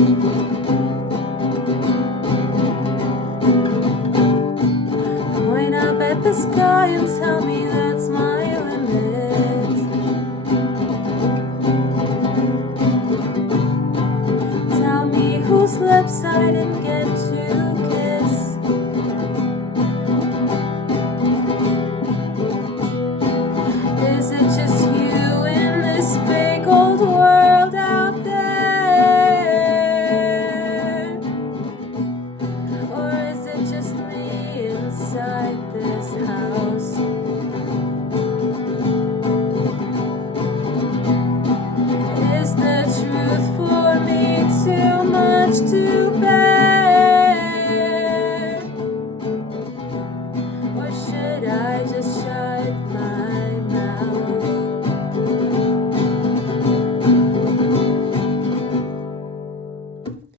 Point up at the sky and tell me that's my limit. Tell me whose lips I didn't get to